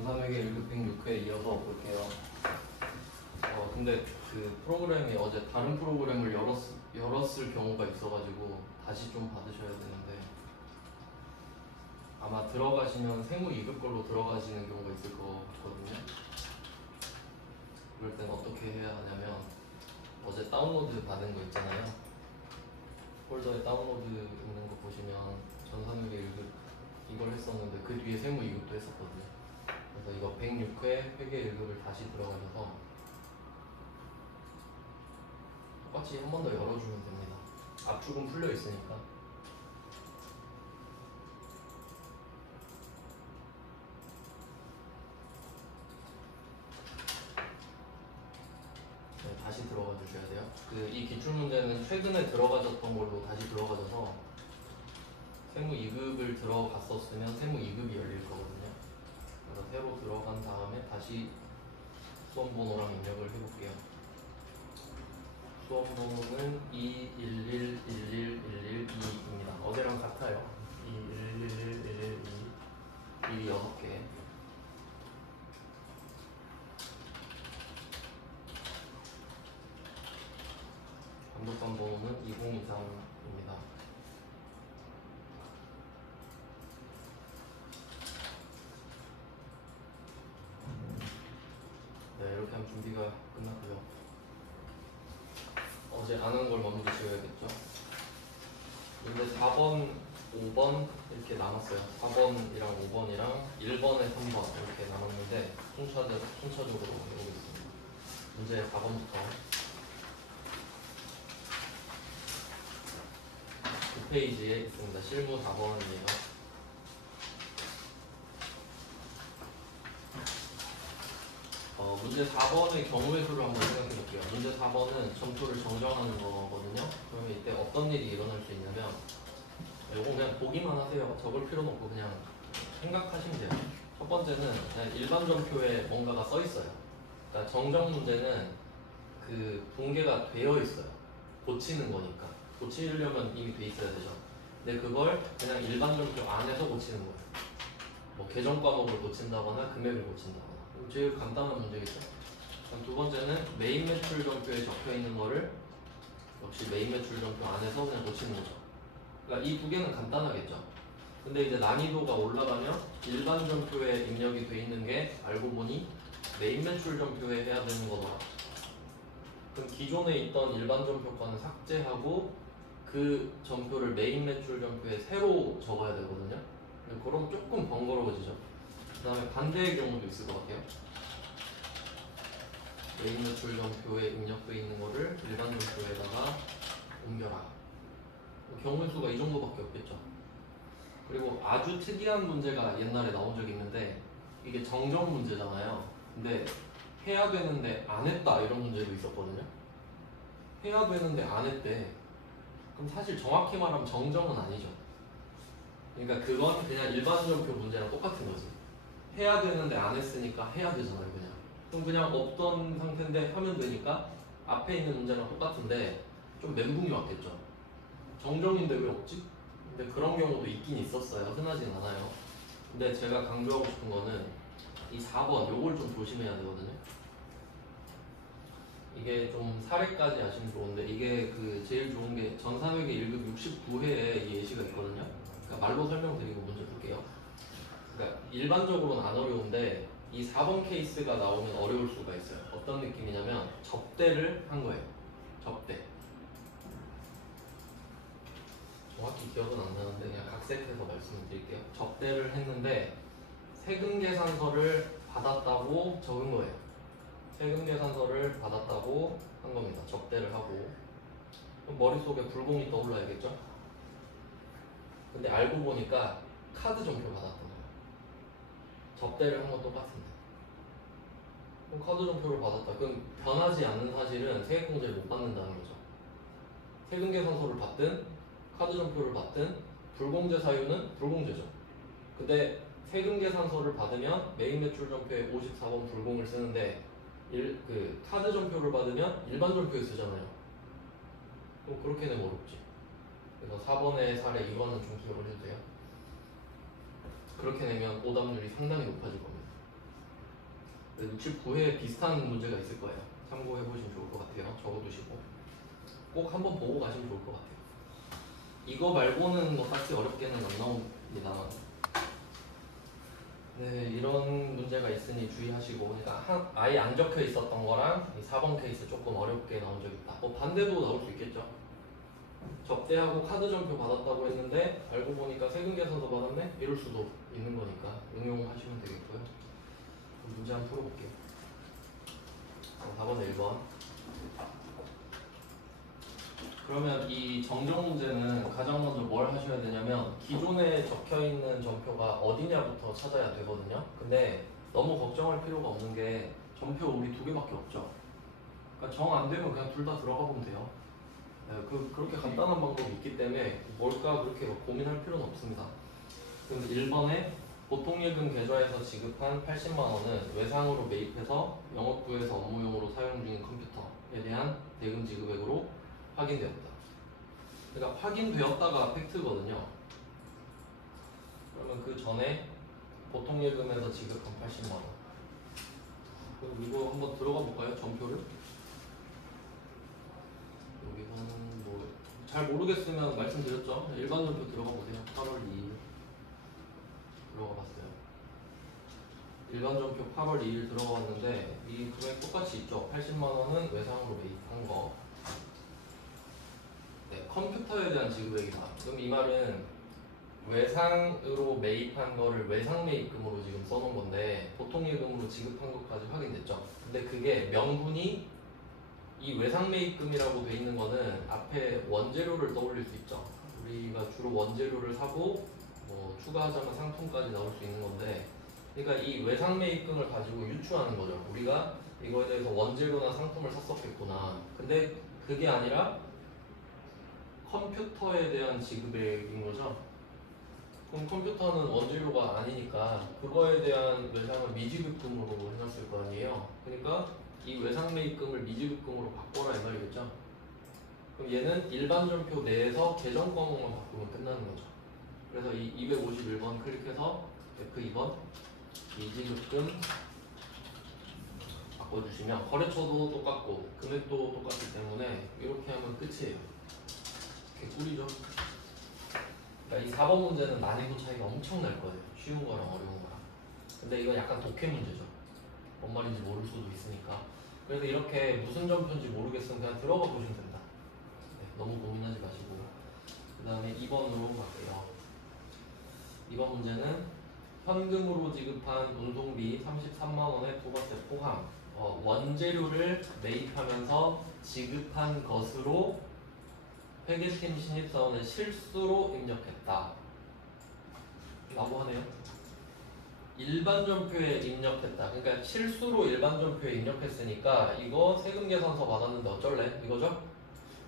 전산회계 1급 106회 이어서 볼게요. 근데 그 프로그램이 어제 다른 프로그램을 열었을 경우가 있어가지고 다시 좀 받으셔야 되는데 아마 들어가시면 세무 2급 걸로 들어가시는 경우가 있을 것 같거든요. 그럴 땐 어떻게 해야 하냐면 어제 다운로드 받은 거 있잖아요. 폴더에 다운로드 있는 거 보시면 전산회계 1급 이걸 했었는데 그 뒤에 세무 2급도 했었거든요. 그래서 이거 106회 회계 1급을 다시 들어가셔서 똑같이 한 번 더 열어주면 됩니다. 압축은 풀려 있으니까. 네, 다시 들어가 주셔야 돼요. 이 기출문제는 최근에 들어가졌던 걸로 다시 들어가져서 세무 2급을 들어갔었으면 세무 2급이 열릴 거거든요. 그래서 새로 들어간 다음에 다시 수험번호랑 입력을 해볼게요. 수험번호는 211111122입니다. 어제랑 같아요. 211111122 일이 6개. 감독관 번호는 2023입니다. 네, 이렇게 하면 준비가 끝났고요. 어제 안 한 걸 먼저 지워야겠죠. 근데 4번, 5번 이렇게 남았어요. 4번이랑 5번이랑 1번에 3번 이렇게 남았는데 순차적으로 해보겠습니다. 문제 4번부터 9페이지에 있습니다. 실무 4번이에요. 문제 4번의 경우의 수를 한번 생각해 볼게요. 문제 4번은 점수를 정정하는 거거든요. 그러면 이때 어떤 일이 일어날 수 있냐면 이거 그냥 보기만 하세요. 적을 필요는 없고 그냥 생각하시면 돼요. 첫 번째는 그냥 일반 점표에 뭔가가 써 있어요. 그러니까 정정 문제는 그 공개가 되어 있어요. 고치는 거니까. 고치려면 이미 돼 있어야 되죠. 근데 그걸 그냥 일반 점표 안에서 고치는 거예요. 뭐 계정 과목을 고친다거나 금액을 고친다거나. 제일 간단한 문제겠죠. 두 번째는 메인 매출 점표에 적혀 있는 거를 역시 메인 매출 점표 안에서 그냥 고치는 거죠. 그러니까 이 두 개는 간단하겠죠. 근데 이제 난이도가 올라가면 일반 점표에 입력이 돼 있는 게 알고 보니 메인 매출 점표에 해야 되는 거더라. 그럼 기존에 있던 일반 점표과는 삭제하고 그 점표를 메인 매출 점표에 새로 적어야 되거든요. 그럼 조금 번거로워지죠. 그 다음에 반대의 경우도 있을 것 같아요. 메인 매출 점표에 입력되어 있는 거를 일반 점표에다가 옮겨라. 경우의 수가 이 정도밖에 없겠죠. 그리고 아주 특이한 문제가 옛날에 나온 적이 있는데 이게 정정 문제잖아요. 근데 해야 되는데 안 했다 이런 문제도 있었거든요. 해야 되는데 안 했대. 그럼 사실 정확히 말하면 정정은 아니죠. 그러니까 그건 그냥 일반 점표 문제랑 똑같은 거지. 해야 되는데 안 했으니까 해야 되잖아요, 그냥. 그럼 그냥 없던 상태인데 하면 되니까 앞에 있는 문제랑 똑같은데 좀 멘붕이 왔겠죠. 정정인데 왜 없지? 근데 그런 경우도 있긴 있었어요. 흔하진 않아요. 근데 제가 강조하고 싶은 거는 이 4번 요걸 좀 조심해야 되거든요. 이게 좀 사례까지 아시면 좋은데 이게 그 제일 좋은 게 전산회계 1급 69회에 이 예시가 있거든요. 그러니까 말로 설명드리고 문제 볼게요. 그러니까 일반적으로는 안 어려운데 이 4번 케이스가 나오면 어려울 수가 있어요. 어떤 느낌이냐면 접대를 한 거예요. 접대. 정확히 기억은 안 나는데 그냥 각색해서 말씀을 드릴게요. 접대를 했는데 세금 계산서를 받았다고 적은 거예요. 세금 계산서를 받았다고 한 겁니다. 접대를 하고. 그럼 머릿속에 불공이 떠올라야겠죠? 근데 알고 보니까 카드 점표 받았던 거예요. 접대를 한 건 똑같은데. 그럼 카드 점표를 받았다. 그럼 변하지 않는 사실은 세액공제를 못 받는다는 거죠. 세금 계산서를 받든 카드 점표를 받든 불공제 사유는 불공제죠. 근데 세금 계산서를 받으면 메인 매출 점표에 54번 불공을 쓰는데 카드 점표를 받으면 일반 점표에 쓰잖아요. 그럼 그렇게 되면 어렵지. 그래서 4번의 사례 이거는 좀 기억을 해주세요. 그렇게 내면 오답률이 상당히 높아질 겁니다. 69회 비슷한 문제가 있을 거예요. 참고해 보시면 좋을 것 같아요. 적어두시고 꼭 한번 보고 가시면 좋을 것 같아요. 이거 말고는 뭐 딱히 어렵게는 안 나옵니다. 네, 이런 문제가 있으니 주의하시고, 그러니까 아예 안 적혀 있었던 거랑 이 4번 케이스 조금 어렵게 나온 적 있다. 뭐 반대도 나올 수 있겠죠. 접대하고 카드 점표 받았다고 했는데 알고 보니까 세금 계산서 받았네? 이럴 수도 있는 거니까 응용하시면 되겠고요. 그럼 문제 한번 풀어볼게요. 4번 1번. 그러면 이 정정 문제는 가장 먼저 뭘 하셔야 되냐면 기존에 적혀 있는 점표가 어디냐부터 찾아야 되거든요. 근데 너무 걱정할 필요가 없는 게 점표 우리 2개밖에 없죠. 그러니까 정 안 되면 그냥 둘 다 들어가 보면 돼요. 네, 그렇게 간단한 방법이 있기 때문에 뭘까 그렇게 고민할 필요는 없습니다. 그럼 1번에 보통예금 계좌에서 지급한 80만 원은 외상으로 매입해서 영업부에서 업무용으로 사용 중인 컴퓨터에 대한 대금 지급액으로 확인되었다. 그러니까 확인되었다가 팩트거든요. 그러면 그 전에 보통예금에서 지급한 80만 원. 그럼 이거 한번 들어가 볼까요? 점표를. 여기서는 뭐 잘 모르겠으면 말씀드렸죠. 일반 점표 들어가 보세요. 8월 2일 들어가 봤어요. 일반 점표 8월 2일 들어가 봤는데 이 금액 똑같이 있죠. 80만 원은 외상으로 매입한 거. 네, 컴퓨터에 대한 지급액이다. 그럼 이 말은 외상으로 매입한 거를 외상 매입금으로 지금 써놓은 건데 보통예금으로 지급한 것까지 확인됐죠. 근데 그게 명분이 이 외상 매입금이라고 돼 있는 거는 앞에 원재료를 떠올릴 수 있죠. 우리가 주로 원재료를 사고 뭐 추가하자면 상품까지 나올 수 있는 건데, 그러니까 이 외상 매입금을 가지고 유추하는 거죠. 우리가 이거에 대해서 원재료나 상품을 샀었겠구나. 근데 그게 아니라 컴퓨터에 대한 지급액인 거죠. 그럼 컴퓨터는 원재료가 아니니까 그거에 대한 외상을 미지급금으로 해놨을 거 아니에요. 그러니까 이 외상 매입금을 미지급금으로 바꿔라 이 말이겠죠. 그럼 얘는 일반 점표 내에서 계정 과목만 바꾸면 끝나는 거죠. 그래서 이 251번 클릭해서 F2번 미지급금 바꿔주시면 거래처도 똑같고 금액도 똑같기 때문에 이렇게 하면 끝이에요. 이렇게 꿀이죠. 그러니까 이 4번 문제는 난이도 차이가 엄청 날 거예요. 쉬운 거랑 어려운 거랑. 근데 이건 약간 독해 문제죠. 뭔 말인지 모를 수도 있으니까. 그래서 이렇게 무슨 점표인지 모르겠으면 그냥 들어가 보시면 된다. 네, 너무 고민하지 마시고. 그 다음에 2번으로 갈게요. 2번 문제는 현금으로 지급한 운송비 33만 원의 부가세 포함 원재료를 매입하면서 지급한 것으로 회계팀 신입사원을 실수로 입력했다 라고 하네요. 일반 점표에 입력했다. 그러니까 실수로 일반 점표에 입력했으니까 이거 세금 계산서 받았는데 어쩔래? 이거죠?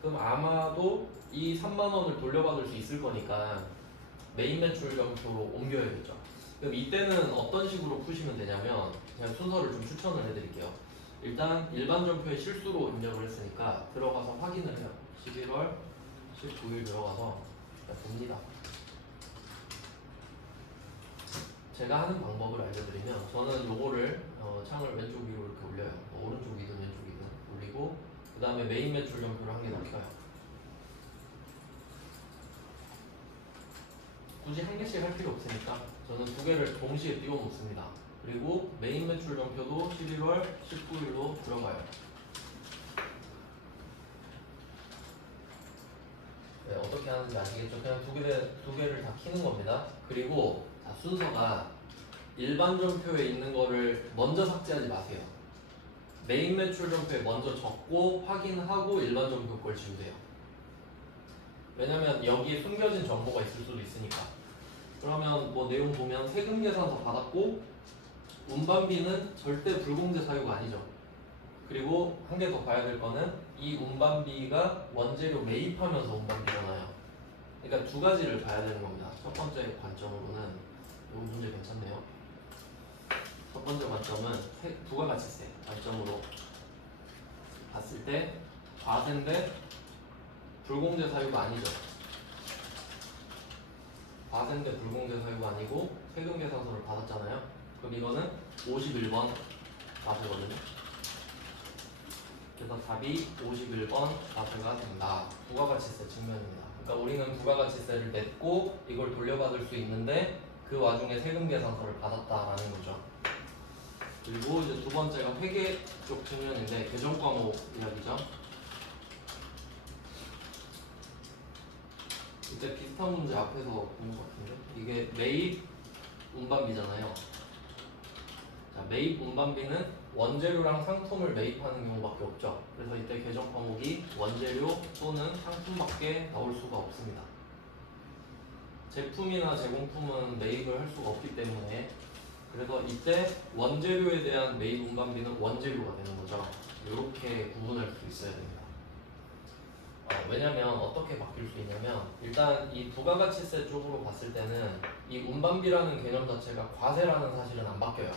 그럼 아마도 이 3만 원을 돌려받을 수 있을 거니까 메인 매출 점표로 옮겨야겠죠. 그럼 이때는 어떤 식으로 푸시면 되냐면 그냥 순서를 좀 추천을 해드릴게요. 일단 일반 점표에 실수로 입력을 했으니까 들어가서 확인을 해요. 11월 19일 들어가서 봅니다. 제가 하는 방법을 알려드리면 저는 요거를 창을 왼쪽 위로 이렇게 올려요. 오른쪽이든 왼쪽이든 올리고 그 다음에 메인 매출 점표를 한 개 더 켜요. 굳이 한 개씩 할 필요 없으니까 저는 2개를 동시에 띄워 놓습니다. 그리고 메인 매출 점표도 11월 19일로 들어가요. 네, 어떻게 하는지 아시겠죠? 그냥 두 개를 다 키는 겁니다. 그리고 순서가 일반 점표에 있는 거를 먼저 삭제하지 마세요. 메인 매출 점표에 먼저 적고 확인하고 일반 점표 걸 지우세요. 왜냐면 여기에 숨겨진 정보가 있을 수도 있으니까. 그러면 뭐 내용 보면 세금 계산서 받았고 운반비는 절대 불공제 사유가 아니죠. 그리고 한 개 더 봐야 될 거는 이 운반비가 원재료 매입하면서 운반비가 나요. 그러니까 두 가지를 봐야 되는 겁니다. 첫 번째 관점으로는 이 문제 괜찮네요. 첫 번째 관점은 부가가치세 관점으로 봤을 때 과세인데 불공제 사유가 아니죠. 과세인데 불공제 사유가 아니고 세금 계산서를 받았잖아요. 그럼 이거는 51번 과세거든요. 그래서 답이 51번 과세가 된다. 부가가치세 측면입니다. 그러니까 우리는 부가가치세를 냈고 이걸 돌려받을 수 있는데 그 와중에 세금 계산서를 받았다라는 거죠. 그리고 이제 두 번째가 회계 쪽 측면인데 계정 과목 이야기죠. 이때 비슷한 문제 앞에서 본 것 같은데 이게 매입 운반비잖아요. 자, 매입 운반비는 원재료랑 상품을 매입하는 경우밖에 없죠. 그래서 이때 계정 과목이 원재료 또는 상품밖에 나올 수가 없습니다. 제품이나 제공품은 매입을 할 수가 없기 때문에 그래서 이때 원재료에 대한 매입 운반비는 원재료가 되는 거죠. 이렇게 구분할 수 있어야 됩니다. 왜냐면 어떻게 바뀔 수 있냐면 일단 이 부가가치세 쪽으로 봤을 때는 이 운반비라는 개념 자체가 과세라는 사실은 안 바뀌어요.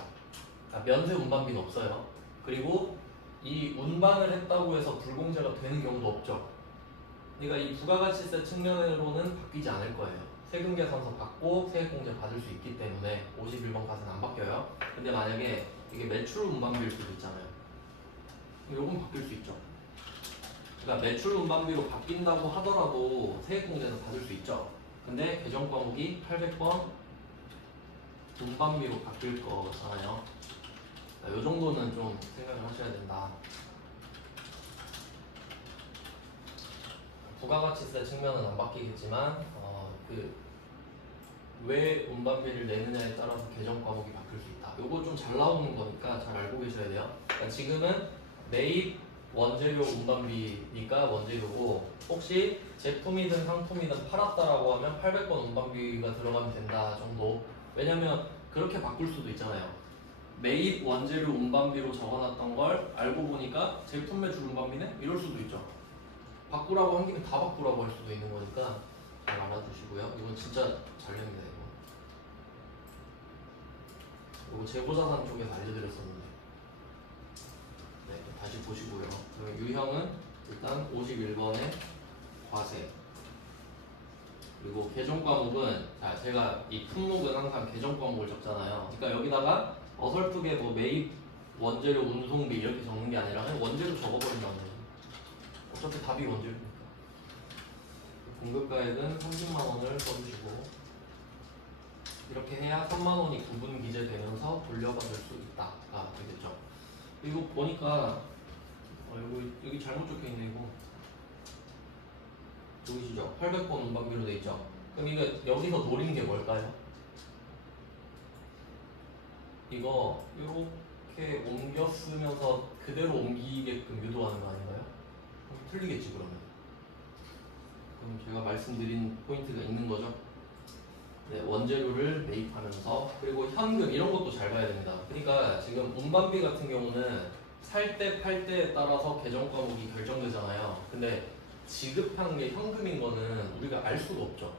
면세 운반비는 없어요. 그리고 이 운반을 했다고 해서 불공제가 되는 경우도 없죠. 그러니까 이 부가가치세 측면으로는 바뀌지 않을 거예요. 세금 계산서 받고 세액공제 받을 수 있기 때문에 51번 과세는 안 바뀌어요. 근데 만약에 이게 매출 운반비일 수도 있잖아요. 요건 바뀔 수 있죠. 그러니까 매출 운반비로 바뀐다고 하더라도 세액공제는 받을 수 있죠. 근데 계정 과목이 800번 운반비로 바뀔 거잖아요. 이 정도는 좀 생각을 하셔야 된다. 부가가치세 측면은 안 바뀌겠지만 왜 운반비를 내느냐에 따라서 계정 과목이 바뀔 수 있다. 요거 좀 잘 나오는 거니까 잘 알고 계셔야 돼요. 그러니까 지금은 매입 원재료 운반비니까 원재료고 혹시 제품이든 상품이든 팔았다라고 하면 800번 운반비가 들어가면 된다 정도. 왜냐면 그렇게 바꿀 수도 있잖아요. 매입 원재료 운반비로 적어놨던 걸 알고 보니까 제품 매출 운반비네? 이럴 수도 있죠. 바꾸라고 한 김에 다 바꾸라고 할 수도 있는 거니까 잘 알아두시고요. 이건 진짜 잘 냅니다. 이거 재고자산 쪽에서 알려드렸었는데 네, 다시 보시고요. 유형은 일단 51번의 과세 그리고 계정 과목은 자 제가 이 품목은 항상 계정 과목을 적잖아요. 그러니까 여기다가 어설프게 뭐 매입 원재료 운송비 이렇게 적는 게 아니라 그냥 원재료 적어버린다는 거죠. 어차피 답이 원재료니까. 공급가액은 30만 원을 써주시고 이렇게 해야 3만 원이 구분 기재되면서 돌려받을 수 있다가 되겠죠. 이거 보니까 여기 잘못 적혀 있네 이거. 보이시죠? 800번 운반비로 돼 있죠. 그럼 이거 여기서 노린 게 뭘까요? 이거 이렇게 옮겨 쓰면서 그대로 옮기게끔 유도하는 거 아닌가요? 틀리겠지 그러면. 그럼 제가 말씀드린 포인트가 있는 거죠. 네, 원재료를 매입하면서 그리고 현금 이런 것도 잘 봐야 됩니다. 그러니까 지금 운반비 같은 경우는 살 때 팔 때에 따라서 계정 과목이 결정되잖아요. 근데 지급하는 게 현금인 거는 우리가 알 수가 없죠.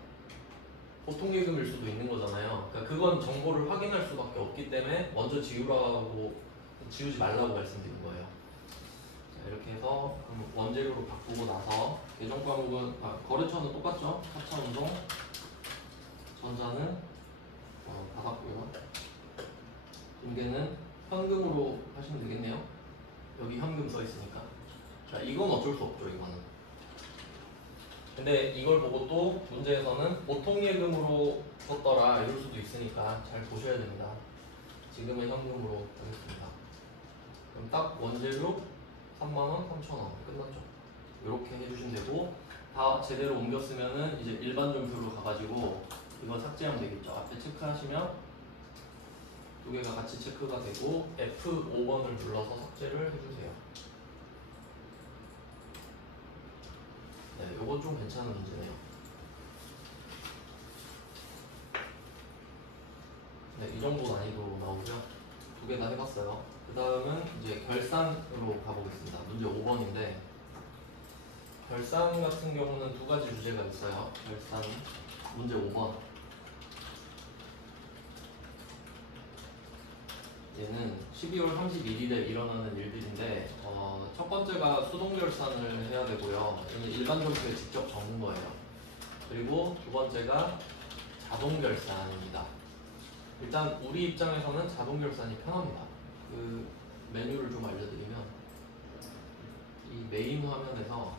보통 예금일 수도 있는 거잖아요. 그러니까 그건 정보를 확인할 수밖에 없기 때문에 먼저 지우지 말라고 말씀드린 거예요. 자, 이렇게 해서 원재료로 바꾸고 나서 계정 과목은 거래처는 똑같죠. 4차 운송 전자는 받았고요. 중개는 현금으로 하시면 되겠네요. 여기 현금 써 있으니까. 자, 이건 어쩔 수 없죠, 이거는. 근데 이걸 보고 또 문제에서는 보통 예금으로 썼더라 이럴 수도 있으니까 잘 보셔야 됩니다. 지금은 현금으로 하겠습니다. 그럼 딱 원재료 3만원, 3천원 끝났죠. 이렇게 해주시면 되고 다 제대로 옮겼으면은 이제 일반 점표로 가가지고 이거 삭제하면 되겠죠. 앞에 체크하시면 두 개가 같이 체크가 되고 F5번을 눌러서 삭제를 해주세요. 네, 요건 좀 괜찮은 문제네요. 네, 이 정도 난이도로 나오고요. 두 개 다 해봤어요. 그 다음은 이제 결산으로 가보겠습니다. 문제 5번인데 결산 같은 경우는 두 가지 주제가 있어요. 결산 문제 5번. 얘는 12월 31일에 일어나는 일들인데 첫 번째가 수동결산을 해야 되고요. 얘는 일반 점표에 직접 적는 거예요. 그리고 두 번째가 자동결산입니다. 일단 우리 입장에서는 자동결산이 편합니다. 그 메뉴를 좀 알려드리면 이 메인 화면에서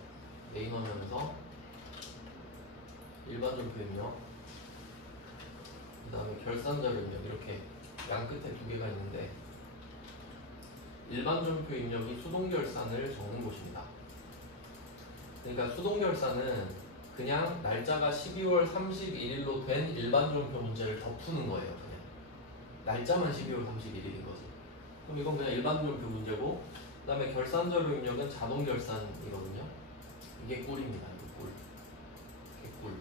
일반전표 입력, 그 다음에 결산자료 입력 이렇게 양 끝에 두 개가 있는데 일반전표 입력이 수동결산을 적는 곳입니다. 그러니까 수동결산은 그냥 날짜가 12월 31일로 된 일반전표 문제를 덮푸는 거예요. 그냥 날짜만 12월 31일인 거지. 그럼 이건 그냥 일반전표 문제고, 그 다음에 결산자료 입력은 자동결산이거든요. 이게 꿀입니다. 이게 꿀. 이게 꿀.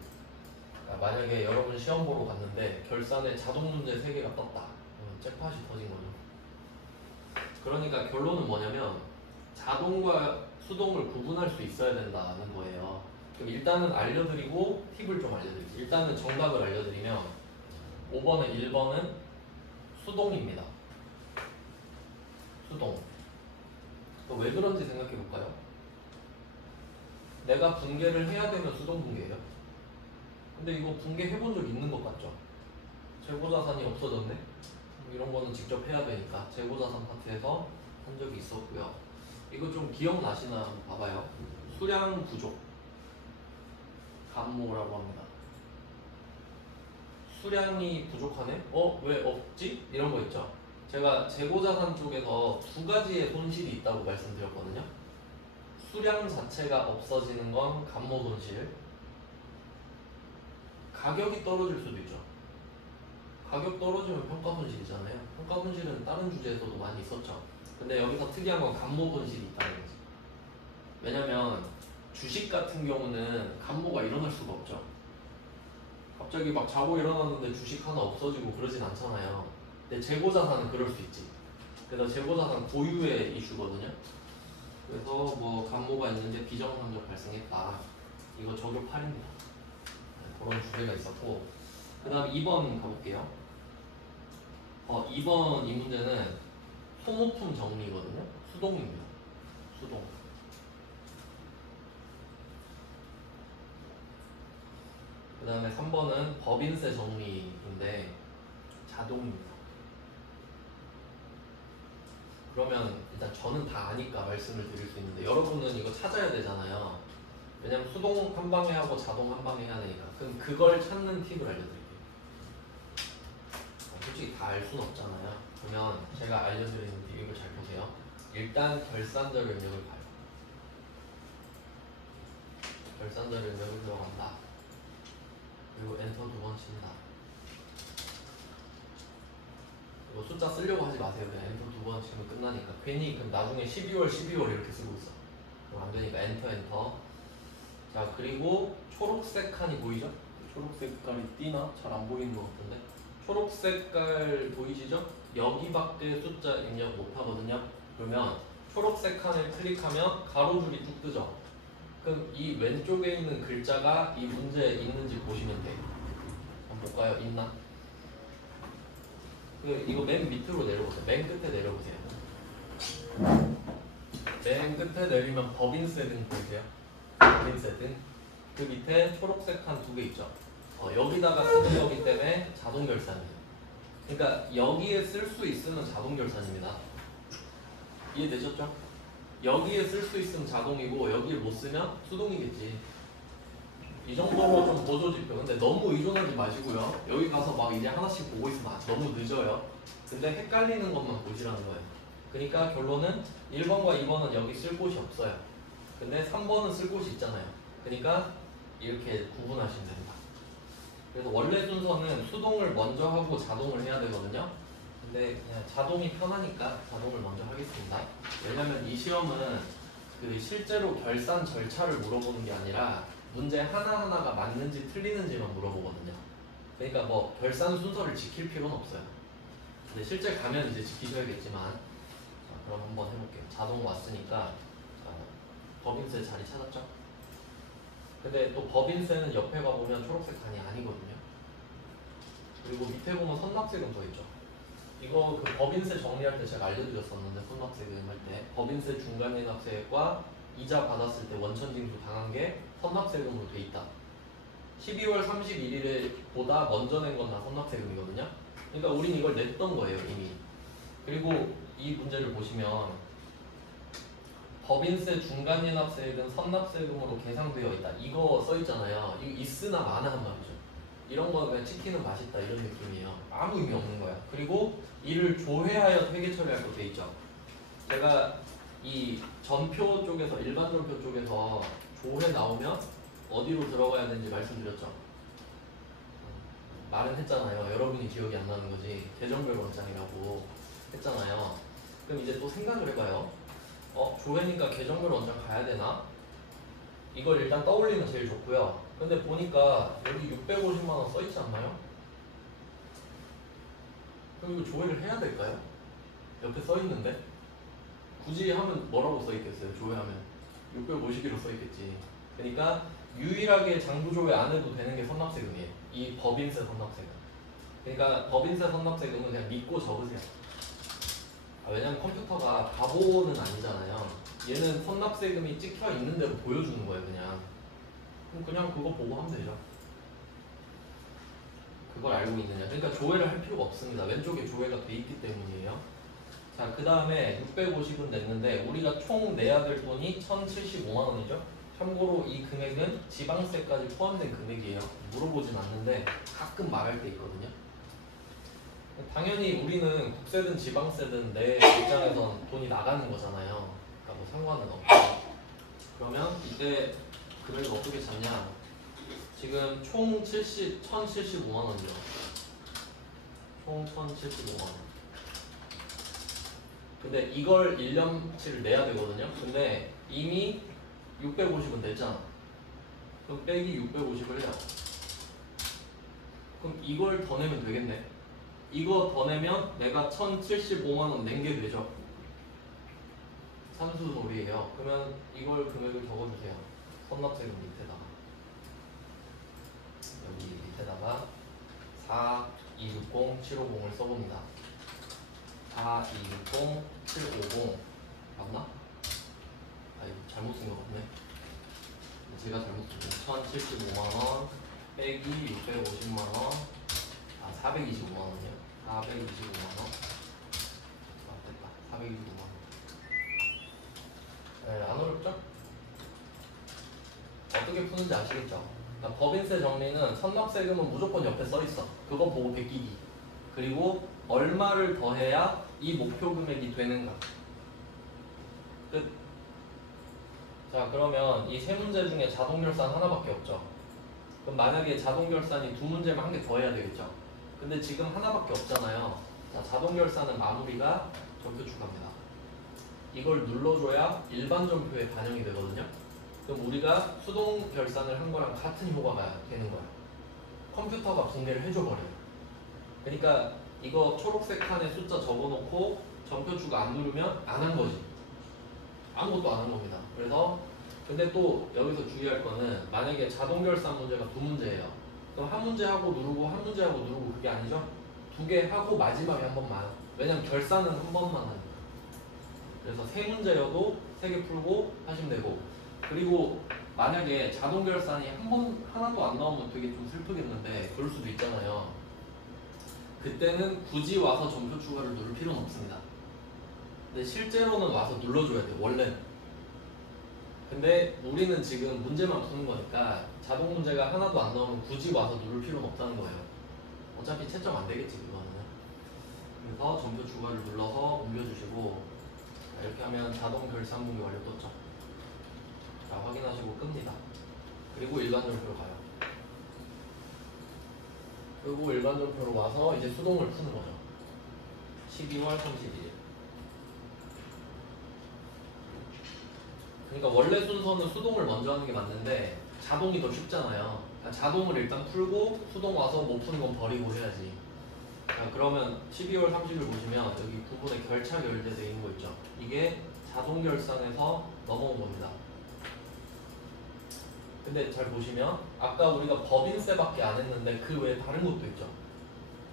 그러니까 만약에 여러분 시험 보러 갔는데 결산에 자동 문제 3개가 떴다. 잭팟이 터진 거죠. 그러니까 결론은 뭐냐면 자동과 수동을 구분할 수 있어야 된다는 거예요. 그럼 일단은 알려드리고 팁을 좀 알려드릴게요. 일단은 정답을 알려드리면 5번은 1번은 수동입니다. 수동. 왜 그런지 생각해 볼까요? 내가 분계를 해야 되면 수동 분계예요. 근데 이거 분계 해본 적 있는 것 같죠? 재고자산이 없어졌네? 이런 거는 직접 해야 되니까 재고자산 파트에서 한 적이 있었고요. 이거 좀 기억나시나 한번 봐봐요. 수량 부족 감모라고 합니다. 수량이 부족하네? 왜 없지? 이런 거 있죠. 제가 재고자산 쪽에서 두 가지의 손실이 있다고 말씀드렸거든요. 수량 자체가 없어지는 건 감모 손실, 가격이 떨어질 수도 있죠. 가격 떨어지면 평가 손실이잖아요. 평가 손실은 다른 주제에서도 많이 있었죠. 근데 여기서 특이한 건 감모 손실이 있다는 거지. 왜냐면 주식 같은 경우는 감모가 일어날 수가 없죠. 갑자기 막 자고 일어났는데 주식 하나 없어지고 그러진 않잖아요. 근데 재고자산은 그럴 수 있지. 그래서 재고자산 고유의 이슈거든요. 그래서 뭐 감모가 있는데 비정상적 발생했다. 이거 적용 8입니다. 그런 주제가 있었고, 그 다음 2번 가볼게요. 2번 이 문제는 소모품 정리거든요. 수동입니다. 수동. 그 다음에 3번은 법인세 정리인데 자동입니다. 그러면 일단 저는 다 아니까 말씀을 드릴 수 있는데 여러분은 이거 찾아야 되잖아요. 왜냐면 수동 한 방에 하고 자동 한 방에 해야 되니까. 그럼 그걸 찾는 팁을 알려드릴게요. 솔직히 다 알 수는 없잖아요. 그러면 제가 알려드리는 팁 이걸 잘 보세요. 일단 결산자료 입력을 봐요. 결산자료 입력을 들어간다. 그리고 엔터 2번 친다. 이거 숫자 쓰려고 하지 마세요. 그냥 엔터 2번 치면 끝나니까. 괜히 그럼 나중에 12월 이렇게 쓰고 있어. 그럼 안 되니까 엔터. 자, 그리고 초록색 칸이 보이죠? 초록색 색깔이 띄나? 잘 안 보이는 것 같은데. 초록색 색깔 보이시죠? 여기밖에 숫자 입력 못 하거든요. 그러면 초록색 칸을 클릭하면 가로줄이 쭉 뜨죠. 그럼 이 왼쪽에 있는 글자가 이 문제에 있는지 보시면 돼요. 한번 볼까요? 있나? 이거 맨 밑으로 내려보세요. 맨 끝에 내려보세요. 맨 끝에 내리면 법인세 등 보이세요? 법인세 등. 그 밑에 초록색 칸 2개 있죠. 여기다가 쓰는 거기 때문에 자동결산이에요. 그러니까 여기에 쓸 수 있으면 자동결산입니다. 이해되셨죠? 여기에 쓸 수 있으면 자동이고 여기에 못 쓰면 수동이겠지. 이 정도로 좀 보조지표. 근데 너무 의존하지 마시고요. 여기 가서 막 이제 하나씩 보고 있으면 너무 늦어요. 근데 헷갈리는 것만 보시라는 거예요. 그러니까 결론은 1번과 2번은 여기 쓸 곳이 없어요. 근데 3번은 쓸 곳이 있잖아요. 그러니까 이렇게 구분하시면 됩니다. 그래서 원래 순서는 수동을 먼저 하고 자동을 해야 되거든요. 근데 그냥 자동이 편하니까 자동을 먼저 하겠습니다. 왜냐면 이 시험은 그 실제로 결산 절차를 물어보는 게 아니라 문제 하나하나가 맞는지 틀리는지만 물어보거든요. 그러니까 뭐 결산 순서를 지킬 필요는 없어요. 근데 실제 가면 이제 지키셔야겠지만, 자, 그럼 한번 해볼게요. 자동 왔으니까, 자, 법인세 자리 찾았죠? 근데 또 법인세는 옆에 가보면 초록색 칸이 아니거든요. 그리고 밑에 보면 선납세금 더 있죠. 이거 그 법인세 정리할 때 제가 알려드렸었는데, 선납세금 할 때 법인세 중간내납세액과 이자 받았을 때 원천징수 당한 게 선납세금으로 돼 있다. 12월 31일에 보다 먼저 낸 건 다 선납세금이거든요. 그러니까 우린 이걸 냈던 거예요, 이미. 그리고 이 문제를 보시면 법인세 중간인합세액은 선납세금으로 계상되어 있다. 이거 써 있잖아요. 이거 있으나 마나한 말이죠. 이런 거 그냥 치킨은 맛있다 이런 느낌이에요. 아무 의미 없는 거야. 그리고 이를 조회하여 회계 처리할 거 돼 있죠. 제가 이 전표 쪽에서 일반 전표 쪽에서 조회 나오면 어디로 들어가야 되는지 말씀드렸죠. 말은 했잖아요. 여러분이 기억이 안 나는 거지. 계정별 원장이라고 했잖아요. 그럼 이제 또 생각을 해봐요. 조회니까 계정별 원장 가야 되나? 이걸 일단 떠올리면 제일 좋고요. 근데 보니까 여기 650만 원 써 있지 않나요? 그럼 이거 조회를 해야 될까요? 옆에 써 있는데? 굳이 하면 뭐라고 써 있겠어요? 조회하면 650으로 써 있겠지. 그러니까 유일하게 장부조회 안 해도 되는 게 선납세금이에요. 이 법인세 선납세금. 그러니까 법인세 선납세금은 그냥 믿고 적으세요. 왜냐면 컴퓨터가 바보는 아니잖아요. 얘는 선납세금이 찍혀 있는 대로 보여주는 거예요, 그냥. 그럼 그냥 그거 보고 하면 되죠. 그걸 알고 있느냐. 그러니까 조회를 할 필요가 없습니다. 왼쪽에 조회가 돼 있기 때문이에요. 자, 그 다음에 650은 냈는데 우리가 총 내야 될 돈이 1,075만 원이죠. 참고로 이 금액은 지방세까지 포함된 금액이에요. 물어보진 않는데 가끔 말할 때 있거든요. 당연히 우리는 국세든 지방세든 내 입장에선 돈이 나가는 거잖아요. 그러니까 뭐 상관은 없고. 그러면 이때 금액을 어떻게 잡냐? 지금 총 1,075만 원이죠. 총 1,075만 원. 근데 이걸 1년치를 내야 되거든요. 근데 이미 650은 냈잖아. 그럼 빼기 650을 해요. 그럼 이걸 더 내면 되겠네. 이거 더 내면 내가 1,075만 원 낸 게 되죠. 산수 놀이에요. 그러면 이걸 금액을 적어주세요. 선납세금 밑에다가 여기 밑에다가 4260 750을 써봅니다. 4260 750 맞나? 이거 잘못 쓴 것 같네. 제가 잘못 쓴 1,075만원 빼기 650만원 425만원이요. 425만원 됐다. 425만원. 안 어렵죠? 어떻게 푸는지 아시겠죠? 그러니까 법인세 정리는 선납세금은 무조건 옆에 써있어. 그거 보고 베끼기. 그리고 얼마를 더해야 이 목표 금액이 되는가. 끝. 자, 그러면 이 세 문제 중에 자동결산 하나밖에 없죠. 그럼 만약에 자동결산이 두 문제면 한 개 더 해야 되겠죠. 근데 지금 하나밖에 없잖아요. 자, 자동결산은 마무리가 전표 추가입니다. 이걸 눌러줘야 일반 전표에 반영이 되거든요. 그럼 우리가 수동 결산을 한 거랑 같은 효과가 되는 거야. 컴퓨터가 분해를 해줘버려요. 그러니까 이거 초록색 칸에 숫자 적어놓고 전표 추가 안 누르면 안 한 거지. 아무것도 안 한 겁니다. 그래서 근데 또 여기서 주의할 거는 만약에 자동결산 문제가 두 문제예요. 그럼 한 문제 하고 누르고 한 문제 하고 누르고 그게 아니죠? 두 개 하고 마지막에 한 번만. 왜냐면 결산은 한 번만 하니까. 그래서 세 문제여도 세 개 풀고 하시면 되고. 그리고 만약에 자동결산이 한 번 하나도 안 나오면 되게 좀 슬프겠는데 그럴 수도 있잖아요. 그때는 굳이 와서 전표 추가를 누를 필요는 없습니다. 근데 실제로는 와서 눌러줘야 돼요. 원래는. 근데 우리는 지금 문제만 푸는 거니까 자동 문제가 하나도 안 나오면 굳이 와서 누를 필요는 없다는 거예요. 어차피 채점 안 되겠지 그거는. 그래서 전표 추가를 눌러서 옮겨주시고 이렇게 하면 자동 결산분기 완료 떴죠. 자, 확인하시고 끕니다. 그리고 일반 전표로 가요. 그리고 일반 전표로 와서 이제 수동을 푸는 거죠. 12월 31일. 그러니까 원래 순서는 수동을 먼저 하는 게 맞는데 자동이 더 쉽잖아요. 그러니까 자동을 일단 풀고 수동 와서 못 푸는 건 버리고 해야지. 자, 그러면 12월 30일 보시면 여기 부분에 결차 결제되어 있는 거 있죠. 이게 자동 결산에서 넘어온 겁니다. 근데 잘 보시면 아까 우리가 법인세밖에 안 했는데 그 외에 다른 것도 있죠.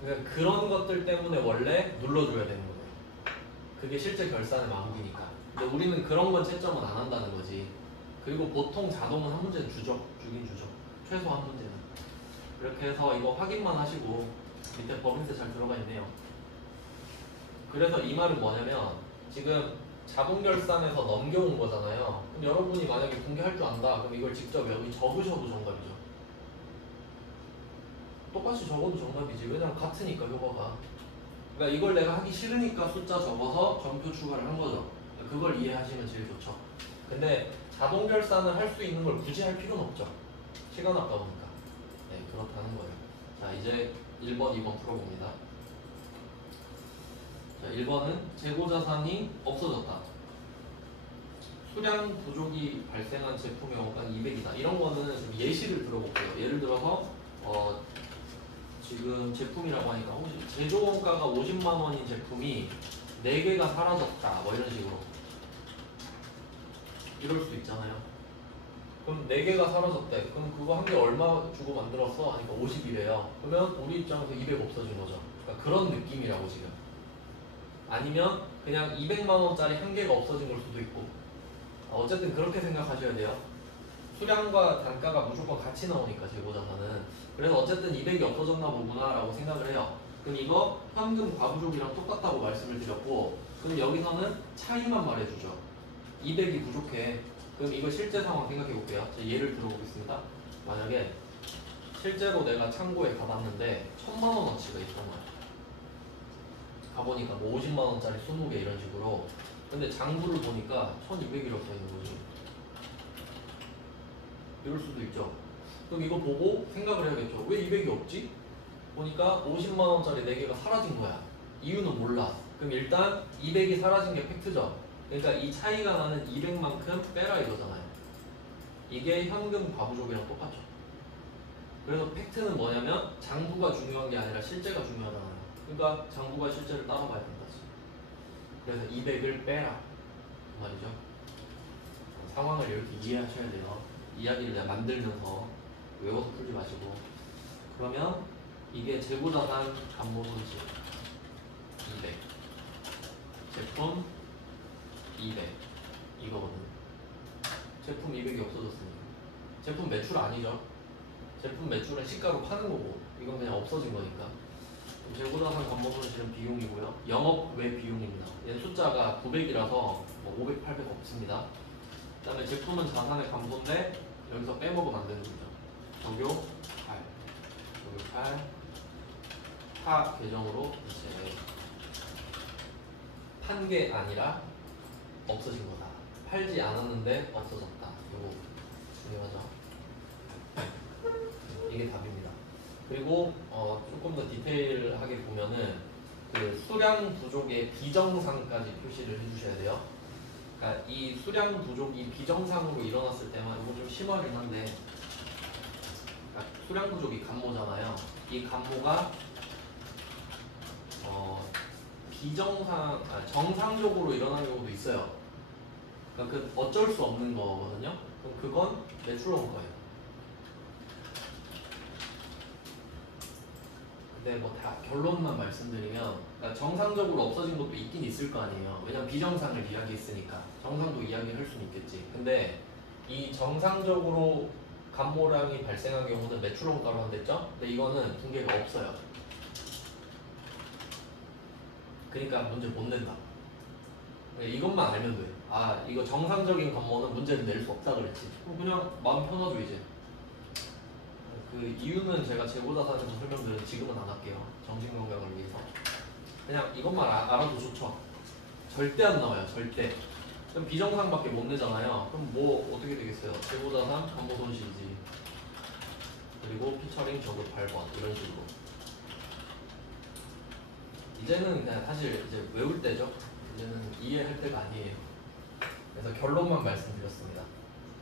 그러니까 그런 것들 때문에 원래 눌러줘야 되는 거예요. 그게 실제 결산의 마무리니까. 근데 우리는 그런 건 채점은 안 한다는 거지. 그리고 보통 자동은 한 문제는 주죠. 주긴 주죠. 최소 한 문제는. 그렇게 해서 이거 확인만 하시고 밑에 법인세 잘 들어가 있네요. 그래서 이 말은 뭐냐면 지금 자동결산에서 넘겨온 거잖아요. 그럼 여러분이 만약에 공개할 줄 안다. 그럼 이걸 직접 여기 적으셔도 정답이죠. 똑같이 적어도 정답이지. 왜냐면 같으니까 효과가. 그러니까 이걸 내가 하기 싫으니까 숫자 적어서 점표 추가를 한 거죠. 그걸 이해하시면 제일 좋죠. 근데 자동 결산을 할 수 있는 걸 굳이 할 필요는 없죠. 시간 아까우니까. 네, 그렇다는 거예요. 자, 이제 1번, 2번 풀어봅니다. 자, 1번은 재고자산이 없어졌다. 수량 부족이 발생한 제품의 원가는 200이다. 이런 거는 좀 예시를 들어볼게요. 예를 들어서 지금 제품이라고 하니까 혹시 제조 원가가 50만 원인 제품이 4개가 사라졌다. 뭐 이런 식으로. 이럴 수 있잖아요. 그럼 4개가 사라졌대. 그럼 그거 한 개 얼마 주고 만들었어? 하니까 50이래요. 그러면 우리 입장에서 200 없어진 거죠. 그러니까 그런 느낌이라고 지금. 아니면 그냥 200만 원짜리 한 개가 없어진 걸 수도 있고. 어쨌든 그렇게 생각하셔야 돼요. 수량과 단가가 무조건 같이 나오니까 재고자산은. 그래서 어쨌든 200이 없어졌나 보구나라고 생각을 해요. 그럼 이거 현금 과부족이랑 똑같다고 말씀을 드렸고, 그럼 여기서는 차이만 말해주죠. 200이 부족해. 그럼 이거 실제 상황 생각해 볼게요. 예를 들어보겠습니다. 만약에 실제로 내가 창고에 가봤는데 1000만 원어치가 있던 거야. 가보니까 뭐 50만 원짜리 20개 이런 식으로. 근데 장부를 보니까 1200이라고 써 있는 거지. 이럴 수도 있죠. 그럼 이거 보고 생각을 해야겠죠. 왜 200이 없지? 보니까 50만 원짜리 4개가 사라진 거야. 이유는 몰라. 그럼 일단 200이 사라진 게 팩트죠. 그러니까 이 차이가 나는 200만큼 빼라 이거잖아요. 이게 현금 과부족이랑 똑같죠. 그래서 팩트는 뭐냐면 장부가 중요한 게 아니라 실제가 중요하잖아요. 그러니까 장부가 실제를 따라가야 된다지. 그래서 200을 빼라 그 말이죠. 상황을 이렇게 이해하셔야 돼요. 이야기를 내가 만들면서 외워서 풀지 마시고. 그러면 이게 재고자산 감모손실 200, 제품 200 이거거든요. 제품 200이 없어졌으니까. 제품 매출 아니죠. 제품 매출은 시가로 파는 거고 이건 그냥 없어진 거니까. 재고자산 감모손실은 비용이고요. 영업 외 비용입니다. 얘 숫자가 900이라서 뭐 500, 800 없습니다. 그 다음에 제품은 자산의 감소인데 여기서 빼먹으면 안 되는 거죠. 적용 8, 적용 8, 타 계정으로 이제 판 게 아니라 없어진 거다. 팔지 않았는데 없어졌다. 이거 중요하죠. 이게 답입니다. 그리고 조금 더 디테일하게 보면은 그 수량 부족의 비정상까지 표시를 해주셔야 돼요. 그러니까 이 수량 부족이 비정상으로 일어났을 때만 이거 좀 심하긴 한데, 그러니까 수량 부족이 감모잖아요. 이 감모가 정상적으로 일어나는 경우도 있어요. 그러니까 그 어쩔 수 없는 거거든요. 그럼 그건 내추럴 거예요. 근데 뭐 다 결론만 말씀드리면, 그러니까 정상적으로 없어진 것도 있긴 있을 거 아니에요. 왜냐면 비정상을 이야기했으니까. 정상도 이야기할 수는 있겠지. 근데 이 정상적으로 감모량이 발생한 경우는 매출원가로 한댔죠? 근데 이거는 붕괴가 없어요. 그러니까 문제 못 낸다. 이것만 알면 돼. 아, 이거 정상적인 감모는 문제를 낼 수 없다 그랬지. 그럼 그냥 마음 편하죠 이제. 그 이유는 제가 재고자산에서 설명드렸는데 지금은 안 할게요. 정신건강을 위해서. 그냥 이것만 알아도 좋죠. 절대 안 나와요. 절대. 그럼 비정상밖에 못 내잖아요. 그럼 뭐 어떻게 되겠어요? 재고자산 감모손실이지. 그리고 피처링 저급 8번 이런 식으로. 이제는 그냥 사실 이제 외울 때죠. 이제는 이해할 때가 아니에요. 그래서 결론만 말씀드렸습니다.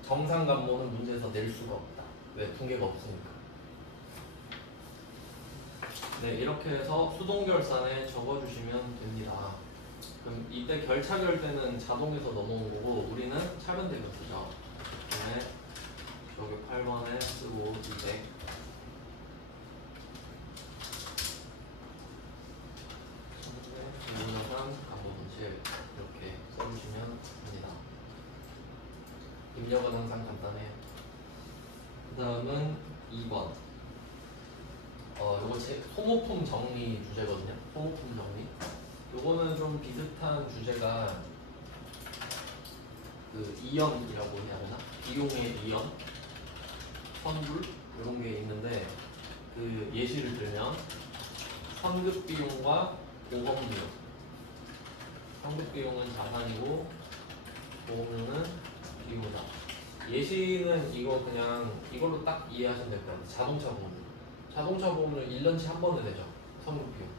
정상 감모는 문제에서 낼 수가 없다. 왜? 붕괴가 없으니까. 네, 이렇게 해서 수동결산에 적어주시면 됩니다. 그럼 이때 결차결 때는 자동에서 넘어온 거고 우리는 차변대변 쓰죠. 그다음에 저기 8번에 쓰고 200. 재고자산 감모손실 이렇게 써주시면 됩니다. 입력은 항상 간단해요. 그 다음은 2번. 이거 소모품 정리 주제거든요. 소모품 정리. 요거는 좀 비슷한 주제가 그 이연이라고 해야 되나? 비용의 이연, 선불 이런 게 있는데 그 예시를 들면 선급 비용과 보험 비용. 선급 비용은 자산이고 보험료는 비용이다. 예시는 이거 그냥 이걸로 딱 이해하시면 될 것 같아요. 자동차 보험료. 자동차 보험료 1년치 한 번에 내죠. 선급 비용.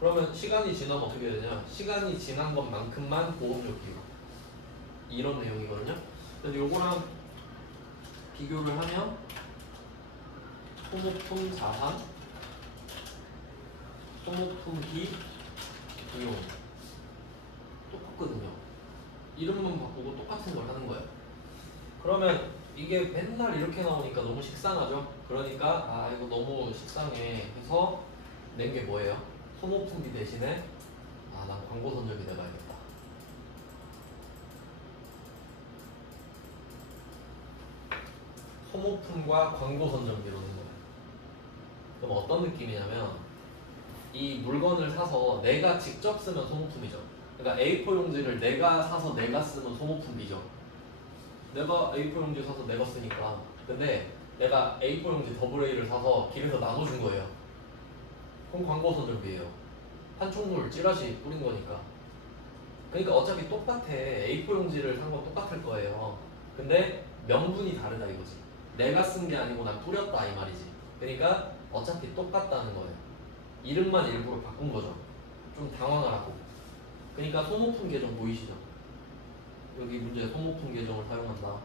그러면 시간이 지나면 어떻게 되냐? 시간이 지난 것만큼만 보험료 비용. 이런 내용이거든요. 근데 요거랑 비교를 하면 소모품 자산, 소모품비 비용 똑같거든요. 이름만 바꾸고 똑같은 걸 하는 거예요. 그러면 이게 맨날 이렇게 나오니까 너무 식상하죠? 그러니까 아 이거 너무 식상해 해서 낸 게 뭐예요? 소모품비 대신에 아 난 광고 선점비 내봐야겠다. 소모품과 광고 선점비로 낸 거예요. 그럼 어떤 느낌이냐면 이 물건을 사서 내가 직접 쓰면 소모품이죠. 그러니까 A4 용지를 내가 사서 내가 쓰면 소모품이죠. 내가 A4 용지 사서 내가 쓰니까. 근데 내가 A4 용지 AA 를 사서 길에서 나눠준 거예요. 그럼 광고 선점비예요. 한총물 찌라시 뿌린 거니까. 그러니까 어차피 똑같아. A4 용지를 산 건 똑같을 거예요. 근데 명분이 다르다 이거지. 내가 쓴 게 아니고 난 뿌렸다 이 말이지. 그러니까 어차피 똑같다는 거예요. 이름만 일부러 바꾼 거죠. 좀 당황을 하고. 그러니까 소모품 계정 보이시죠? 여기 문제 소모품 계정을 사용한다.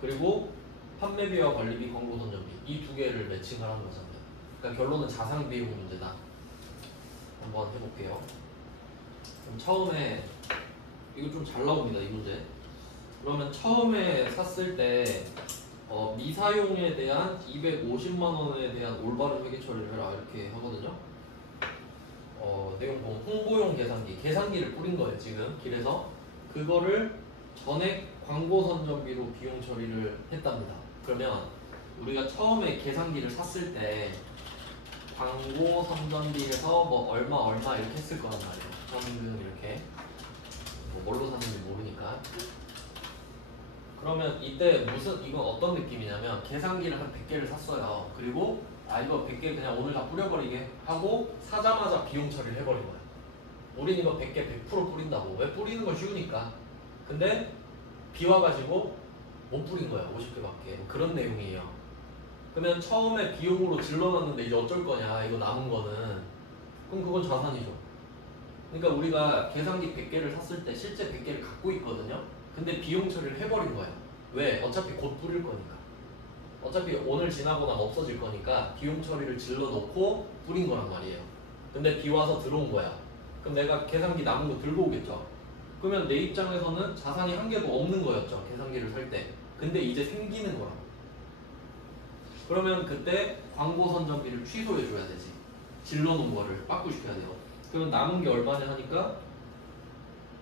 그리고 판매비와 관리비, 광고 선점비 이 두 개를 매칭을 하는 거잖아요. 그러니까 결론은 자산 비용 문제다. 한번 해볼게요. 그럼 처음에 이거 좀 잘 나옵니다 이 문제. 그러면 처음에 샀을 때 미사용에 대한 250만 원에 대한 올바른 회계 처리를 해라 이렇게 하거든요. 내용 보면 홍보용 계산기, 계산기를 뿌린 거예요 지금 길에서. 그거를 전액 광고 선점비로 비용 처리를 했답니다. 그러면 우리가 처음에 계산기를 샀을 때 광고 선점비에서 뭐 얼마 이렇게 했을 거란 말이에요. 현금 이렇게 뭐 뭘로 샀는지 모르니까. 그러면 이때 이건 어떤 느낌이냐면 계산기를 한 100개를 샀어요. 그리고 이거 100개 그냥 오늘 다 뿌려버리게 하고 사자마자 비용 처리를 해버린 거예요. 우린 이거 100개 100% 뿌린다고. 왜? 뿌리는 거 쉬우니까. 근데 비 와가지고 못 뿌린 거야 50개밖에. 뭐 그런 내용이에요. 그러면 처음에 비용으로 질러놨는데 이제 어쩔 거냐 이거 남은 거는. 그럼 그건 자산이죠. 그러니까 우리가 계산기 100개를 샀을 때 실제 100개를 갖고 있거든요. 근데 비용 처리를 해버린 거예요. 왜? 어차피 곧 뿌릴 거니까. 어차피 오늘 지나고 나면 없어질 거니까 비용 처리를 질러 놓고 뿌린 거란 말이에요. 근데 비 와서 들어온 거야. 그럼 내가 계산기 남은 거 들고 오겠죠. 그러면 내 입장에서는 자산이 한 개도 없는 거였죠. 계산기를 살 때. 근데 이제 생기는 거라고. 그러면 그때 광고 선점비를 취소해 줘야 되지. 질러 놓은 거를 빠꾸시켜야 돼요. 그러면 남은 게 얼마냐 하니까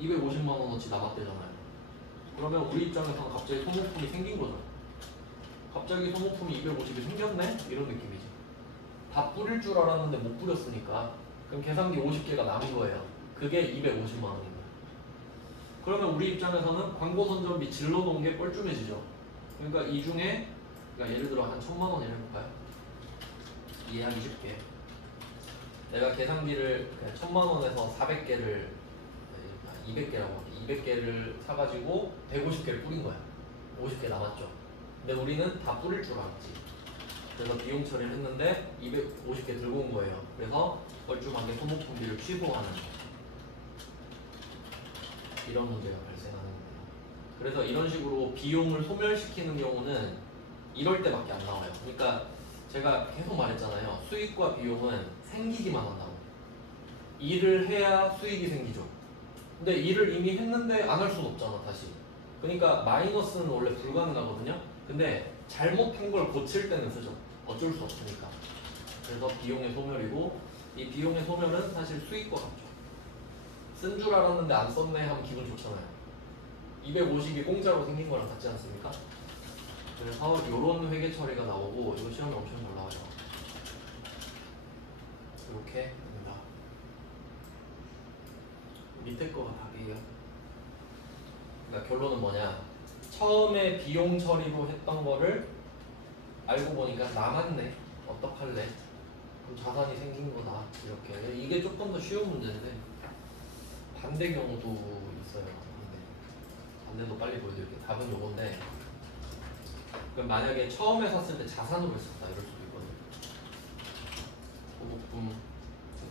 250만 원어치 남았대잖아요. 그러면 우리 입장에서는 갑자기 소모품이 생긴 거죠. 갑자기 소모품이 250이 생겼네? 이런 느낌이지. 다 뿌릴 줄 알았는데 못 뿌렸으니까. 그럼 계산기 50개가 남은 거예요. 그게 250만 원인 거예요. 그러면 우리 입장에서는 광고 선점비 질러 놓은 게 뻘쭘해지죠. 그러니까 이 중에 그러니까 예를 들어 한 1000만 원을 해볼까요? 이해하기 쉽게. 내가 계산기를 1000만 원에서 400개를 200개라고 할게. 200개를 사가지고 150개를 뿌린 거야. 50개 남았죠. 근데 우리는 다 뿌릴 줄 알았지. 그래서 비용 처리를 했는데 250개 들고 온 거예요. 그래서 뻘쭘하게 소모품비를 취소하는 이런 문제가 발생하는 거예요. 그래서 이런 식으로 비용을 소멸시키는 경우는 이럴 때밖에 안 나와요. 그러니까 제가 계속 말했잖아요. 수익과 비용은 생기기만 한다고. 일을 해야 수익이 생기죠. 근데 일을 이미 했는데 안 할 수는 없잖아 다시. 그러니까 마이너스는 원래 불가능하거든요. 근데 잘못한 걸 고칠 때는 쓰죠. 어쩔 수 없으니까. 그래서 비용의 소멸이고, 이 비용의 소멸은 사실 수익과 같죠. 쓴 줄 알았는데 안 썼네 하면 기분 좋잖아요. 250이 공짜로 생긴 거랑 같지 않습니까? 그래서 이런 회계 처리가 나오고, 이거 시험에 엄청 올라와요. 이렇게 됩니다. 밑에 거가 답이에요. 그러니까 결론은 뭐냐? 처음에 비용 처리로 했던 거를 알고 보니까 남았네. 어떡할래? 그럼 자산이 생긴 거다. 이렇게. 이게 조금 더 쉬운 문제인데 반대 경우도 있어요. 반대도 빨리 보여드릴게요. 답은 요건데, 그럼 만약에 처음에 샀을 때 자산으로 했었다 이럴 수도 있거든요. 소모품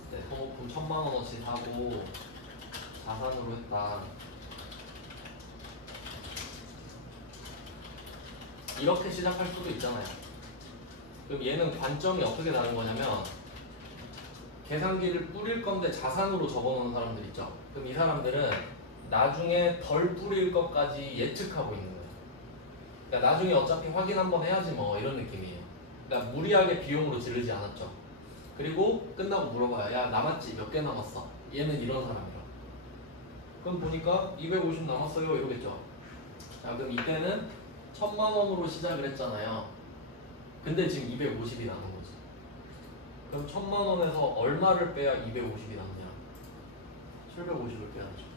그때 소모품 1000만원어치 사고 자산으로 했다. 이렇게 시작할 수도 있잖아요. 그럼 얘는 관점이 어떻게 다른 거냐면, 계산기를 뿌릴 건데 자산으로 적어놓은 사람들 있죠. 그럼 이 사람들은 나중에 덜 뿌릴 것까지 예측하고 있는 거예요. 그러니까 나중에 어차피 확인 한번 해야지 뭐 이런 느낌이에요. 그러니까 무리하게 비용으로 지르지 않았죠. 그리고 끝나고 물어봐요. 야 남았지? 몇 개 남았어? 얘는 이런 사람이라. 그럼 보니까 250 남았어요 이러겠죠. 자 그럼 이때는 1000만원으로 시작을 했잖아요. 근데 지금 250이 남은 거지. 그럼 1000만원에서 얼마를 빼야 250이 남냐? 750을 빼야죠.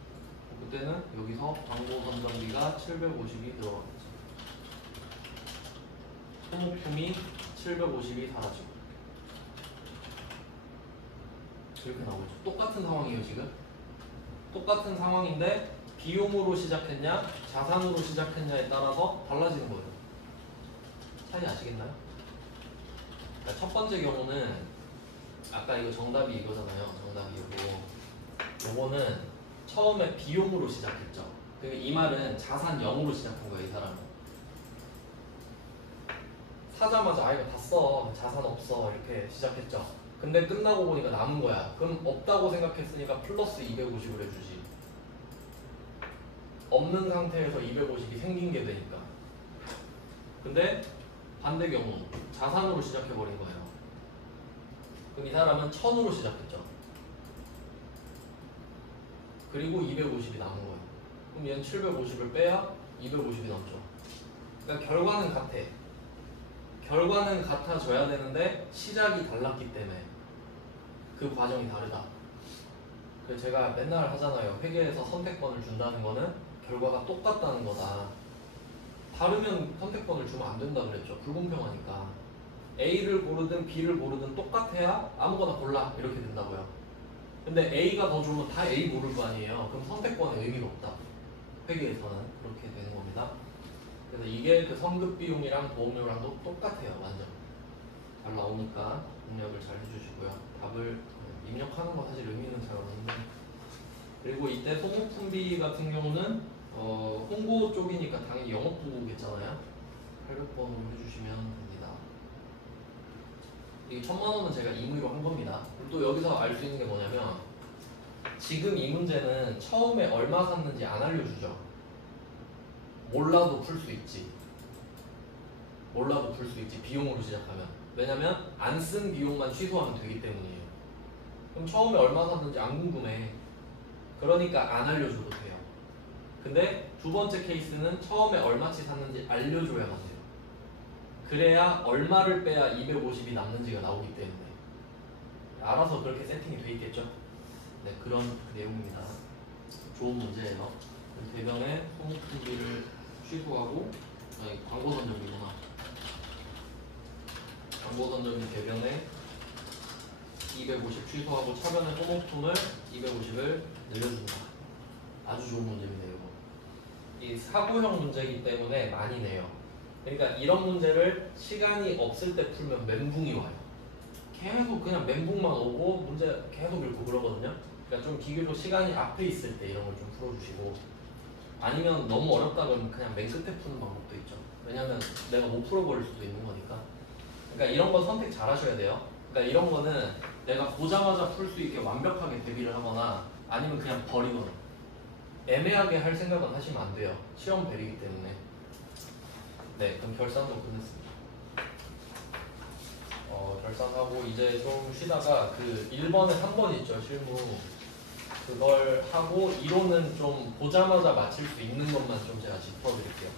그때는 여기서 광고 선정비가 750이 들어가겠죠. 소모품이 750이 사라지고 이렇게 나오죠. 똑같은 상황이에요 지금. 똑같은 상황인데 비용으로 시작했냐 자산으로 시작했냐에 따라서 달라지는 거예요. 차이 아시겠나요? 그러니까 첫 번째 경우는 아까 이거 정답이 이거잖아요. 정답이 이거. 요거는 처음에 비용으로 시작했죠. 이 말은 자산 0으로 시작한 거예요. 이 사람은 사자마자 이거 다 써. 자산 없어. 이렇게 시작했죠. 근데 끝나고 보니까 남은 거야. 그럼 없다고 생각했으니까 플러스 250을 해주지. 없는 상태에서 250이 생긴 게 되니까. 근데 반대 경우 자산으로 시작해버린 거예요. 그럼 이 사람은 1000으로 시작했죠. 그리고 250이 남은 거예요. 그럼 얘는 750을 빼야 250이 남죠. 그러니까 결과는 같아. 결과는 같아져야 되는데 시작이 달랐기 때문에 그 과정이 다르다. 그래서 제가 맨날 하잖아요. 회계에서 선택권을 준다는 거는 결과가 똑같다는 거다. 다르면 선택권을 주면 안 된다 그랬죠. 불공평하니까. A를 고르든 B를 고르든 똑같아야 아무거나 골라 이렇게 된다고요. 근데 A가 더 좋으면 다 A 고를 거 아니에요. 그럼 선택권에 의미가 없다. 회계에서는 그렇게 되는 겁니다. 그래서 이게 그 선급 비용이랑 보험료랑도 똑같아요. 완전 잘 나오니까 공략을 잘 해주시고요. 답을 입력하는 거 사실 의미는 잘 없는데, 그리고 이때 소모품비 같은 경우는 홍보 쪽이니까 당연히 영업부겠잖아요. 800번으로 해주시면 됩니다. 이 1000만원은 제가 임의로 한 겁니다. 또 여기서 알 수 있는 게 뭐냐면, 지금 이 문제는 처음에 얼마 샀는지 안 알려주죠. 몰라도 풀 수 있지. 몰라도 풀 수 있지. 비용으로 시작하면. 왜냐면 안 쓴 비용만 취소하면 되기 때문이에요. 그럼 처음에 얼마 샀는지 안 궁금해. 그러니까 안 알려줘도 돼요. 근데 두 번째 케이스는 처음에 얼마치 샀는지 알려줘야만 돼요. 그래야 얼마를 빼야 250이 남는지가 나오기 때문에 알아서 그렇게 세팅이 돼 있겠죠. 네, 그런 내용입니다. 좋은 문제예요. 대변에 소모품비를 취소하고, 아니, 광고 선정비구나. 광고 선정비 대변에 250 취소하고 차변의 소모품을 250을 늘려준다. 아주 좋은 문제입니다. 이거. 이 사고형 문제이기 때문에 많이 내요. 그러니까 이런 문제를 시간이 없을 때 풀면 멘붕이 와요. 계속 그냥 멘붕만 오고 문제 계속 읽고 그러거든요. 그러니까 좀 비교적 시간이 앞에 있을 때 이런 걸 좀 풀어주시고, 아니면 너무 어렵다 그러면 그냥 맨 끝에 푸는 방법도 있죠. 왜냐면 내가 못 풀어버릴 수도 있는 거니까. 그러니까 이런 건 선택 잘 하셔야 돼요. 그러니까 이런 거는 내가 보자마자 풀 수 있게 완벽하게 대비를 하거나 아니면 그냥 버리거나 애매하게 할 생각은 하시면 안 돼요. 시험 벨이기 때문에. 네, 그럼 결산도 끝냈습니다. 결산하고 이제 좀 쉬다가 그 1번에 3번 있죠, 실무. 그걸 하고 이론은 좀 보자마자 맞힐 수 있는 것만 좀 제가 짚어드릴게요.